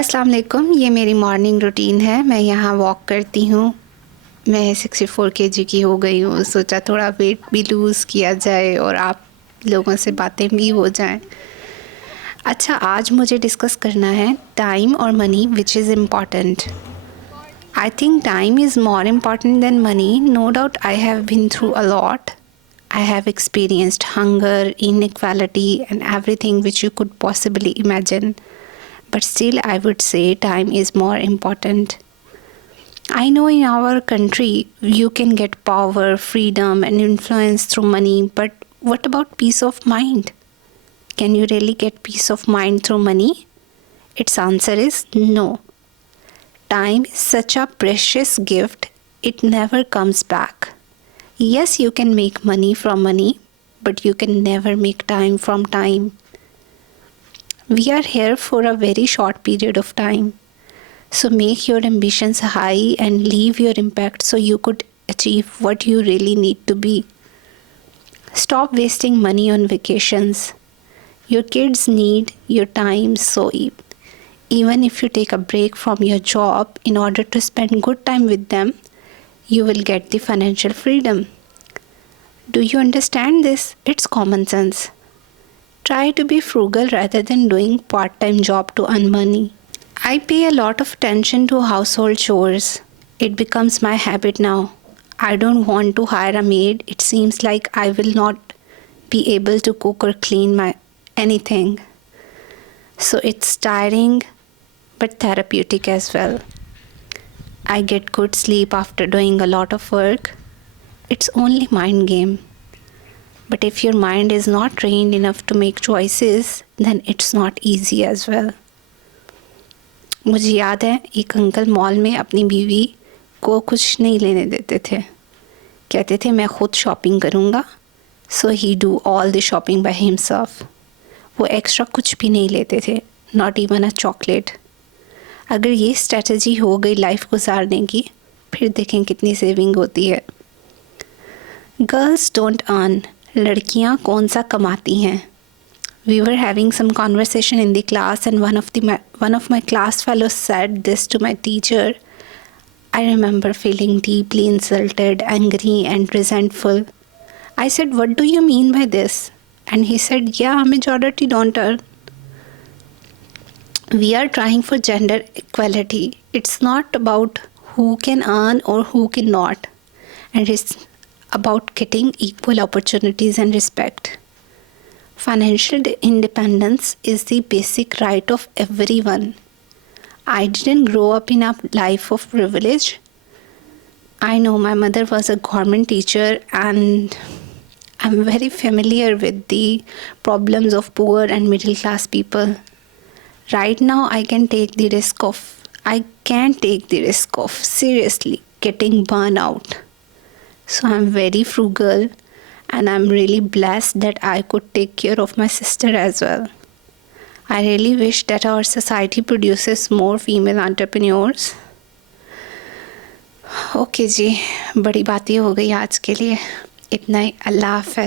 अस्सलाम वालेकुम। ये मेरी मॉर्निंग रूटीन है। मैं यहाँ वॉक करती हूँ। मैं 64 केजी की हो गई हूँ, सोचा थोड़ा वेट भी लूज़ किया जाए और आप लोगों से बातें भी हो जाएं। अच्छा, आज मुझे डिस्कस करना है टाइम और money which is important. I think time is more important than money. No doubt I have been through a lot. I have experienced hunger, inequality, and everything which you could possibly imagine. But still, I would say time is more important. I know in our country you can get power, freedom, and influence through money, but what about peace of mind? Can you really get peace of mind through money? Its answer is no. Time is such a precious gift, it never comes back. Yes, you can make money from money, but you can never make time from time. We are here for a very short period of time. So make your ambitions high and leave your impact so you could achieve what you really need to be. Stop wasting money on vacations. Your kids need your time, so even if you take a break from your job in order to spend good time with them, you will get the financial freedom. Do you understand this? It's common sense. Try to be frugal rather than doing part-time job to earn money. I pay a lot of attention to household chores. It becomes my habit now. I don't want to hire a maid. It seems like I will not be able to cook or clean anything. So it's tiring but therapeutic as well. I get good sleep after doing a lot of work. It's only mind game. But if your mind is not trained enough to make choices, then it's not easy as well. मुझे याद है एक uncle mall में अपनी बीवी को कुछ नहीं लेने देते थे। कहते थे मैं खुद शॉपिंग करूँगा। So he do all the shopping by himself. वो एक्स्ट्रा कुछ भी नहीं लेते थे, not even a chocolate. अगर ये स्ट्रेटजी हो गई लाइफ गुजारने की, फिर देखें कितनी सेविंग होती है। गर्ल्स डोंट अर्न, लड़कियां कौन सा कमाती हैं। We were having some conversation in the class and one of my class fellows said this to my teacher. I remember feeling deeply insulted, angry and resentful. I said, what do you mean by this? And he said, yeah, majority don't earn. We are trying for gender equality. It's not about who can earn or who cannot. And it's about getting equal opportunities and respect. Financial independence is the basic right of everyone. I didn't grow up in a life of privilege. I know my mother was a government teacher and I'm very familiar with the problems of poor and middle class people. Right now I can't take the risk of seriously getting burnout. So I'm very frugal and I'm really blessed that I could take care of my sister as well. I really wish that our society produces more female entrepreneurs. Okay जी, बड़ी बातें हो गई आज के लिए। इतना ही। अल्लाह हाफ़िज़।